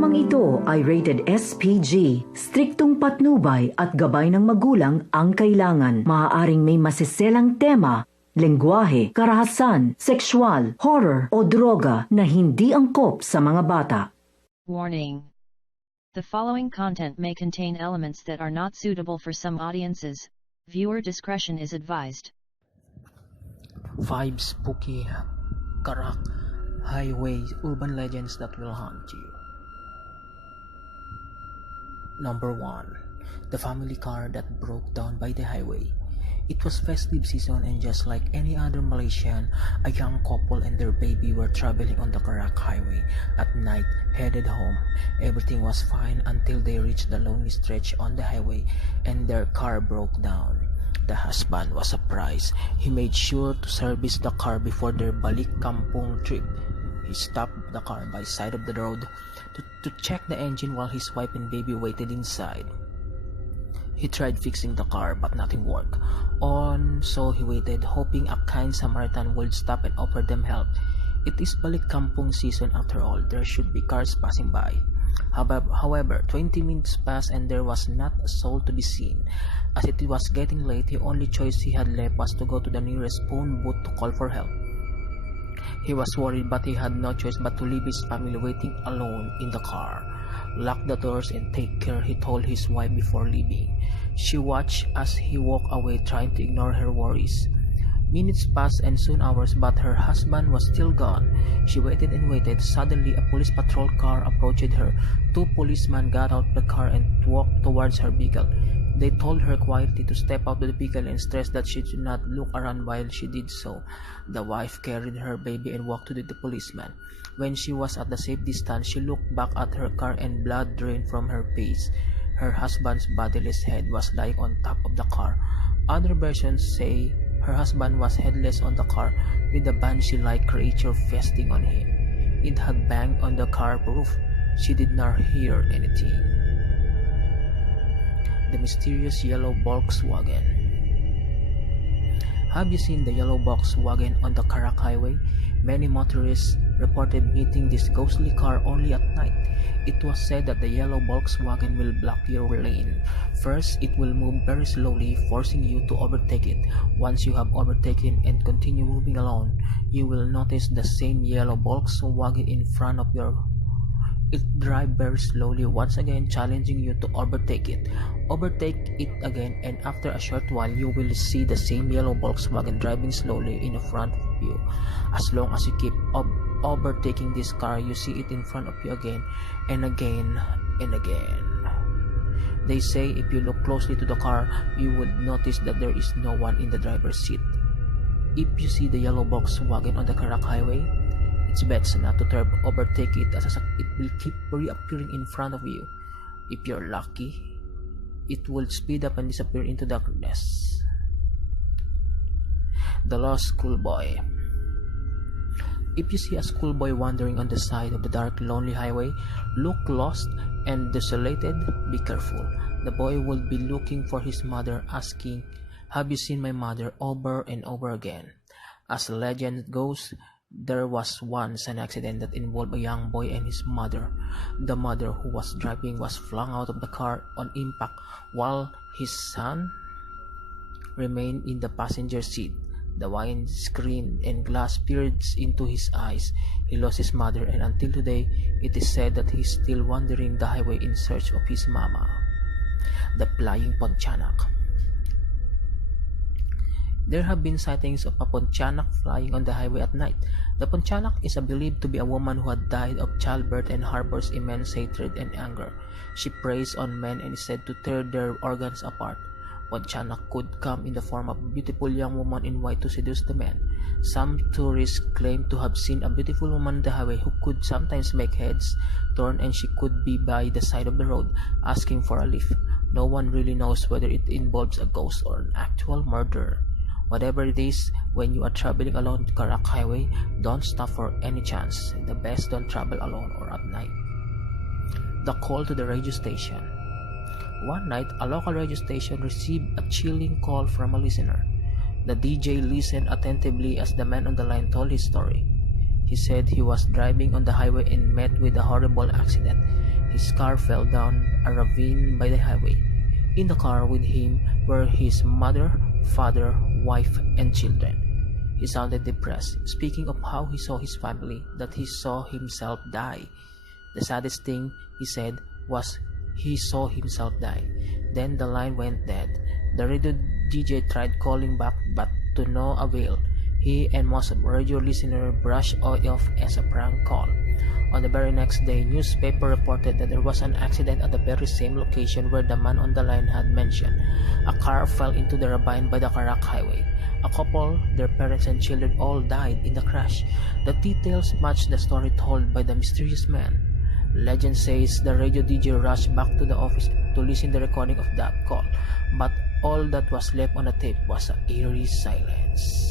Programang ito ay rated SPG. Striktong patnubay at gabay ng magulang ang kailangan. Maaaring may masiselang tema, lengguwahe, karahasan, sexual, horror o droga na hindi angkop sa mga bata. Warning. The following content may contain elements that are not suitable for some audiences. Viewer discretion is advised. 5 spooky Karak Highway urban legends that will haunt you. Number 1. The family car that broke down by the highway. It was festive season, and just like any other Malaysian, a young couple and their baby were traveling on the Karak Highway at night, headed home. Everything was fine until they reached the lonely stretch on the highway and their car broke down. The husband was surprised. He made sure to service the car before their balik kampung trip. He stopped the car by side of the road to check the engine while his wife and baby waited inside. He tried fixing the car but nothing worked. So he waited, hoping a kind Samaritan would stop and offer them help. It is balik kampung season after all. There should be cars passing by. However, 20 minutes passed and there was not a soul to be seen. As it was getting late, the only choice he had left was to go to the nearest phone booth to call for help. He was worried, but he had no choice but to leave his family waiting alone in the car. Lock the doors and take care, he told his wife before leaving. She watched as he walked away, trying to ignore her worries. Minutes passed and soon hours, but her husband was still gone. She waited and waited. Suddenly, a police patrol car approached her. 2 policemen got out the car and walked towards her vehicle. They told her quietly to step out of the vehicle and stressed that she should not look around while she did so. The wife carried her baby and walked to the policeman. When she was at a safe distance, she looked back at her car and blood drained from her face. Her husband's bodiless head was lying on top of the car. Other versions say her husband was headless on the car with a banshee-like creature feasting on him. It had banged on the car roof. She did not hear anything. The mysterious yellow Volkswagen. Have you seen the yellow Volkswagen on the Karak Highway? Many motorists reported meeting this ghostly car only at night. It was said that the yellow Volkswagen will block your lane. First, it will move very slowly, forcing you to overtake it. Once you have overtaken and continue moving along, you will notice the same yellow Volkswagen in front of your. It drives very slowly, once again challenging you to overtake it. Overtake it again, and after a short while, you will see the same yellow Volkswagen driving slowly in front of you. As long as you keep overtaking this car, you see it in front of you again and again and again. They say if you look closely to the car, you would notice that there is no one in the driver's seat. If you see the yellow Volkswagen on the Karak Highway, it's best not to try to overtake it, as it will keep reappearing in front of you. If you're lucky, it will speed up and disappear into darkness. The lost schoolboy. If you see a schoolboy wandering on the side of the dark, lonely highway, look lost and desolated, be careful. The boy will be looking for his mother, asking, "Have you seen my mother?" over and over again. As the legend goes, there was once an accident that involved a young boy and his mother. The mother, who was driving, was flung out of the car on impact, while his son remained in the passenger seat. The windscreen and glass peered into his eyes. He lost his mother, and until today, it is said that he is still wandering the highway in search of his mama. The flying Pontianak. There have been sightings of a Pontianak flying on the highway at night. The Pontianak is believed to be a woman who had died of childbirth and harbors immense hatred and anger. She preys on men and is said to tear their organs apart. Pontianak could come in the form of a beautiful young woman in white to seduce the men. Some tourists claim to have seen a beautiful woman on the highway who could sometimes make heads turn, and she could be by the side of the road asking for a lift. No one really knows whether it involves a ghost or an actual murder. Whatever it is, when you are traveling along the Karak Highway, don't stop for any chance. The best, don't travel alone or at night. The call to the radio station. One night, a local radio station received a chilling call from a listener. The DJ listened attentively as the man on the line told his story. He said he was driving on the highway and met with a horrible accident. His car fell down a ravine by the highway. In the car with him were his mother, father, wife, and children. He sounded depressed, speaking of how he saw his family, that he saw himself die. The saddest thing, he said, was he saw himself die. Then the line went dead. The radio DJ tried calling back, but to no avail. He and most radio listeners brushed it off as a prank call. On the very next day, newspaper reported that there was an accident at the very same location where the man on the line had mentioned. A car fell into the ravine by the Karak Highway. A couple, their parents and children all died in the crash. The details match the story told by the mysterious man. Legend says the radio DJ rushed back to the office to listen to the recording of that call, but all that was left on the tape was an eerie silence.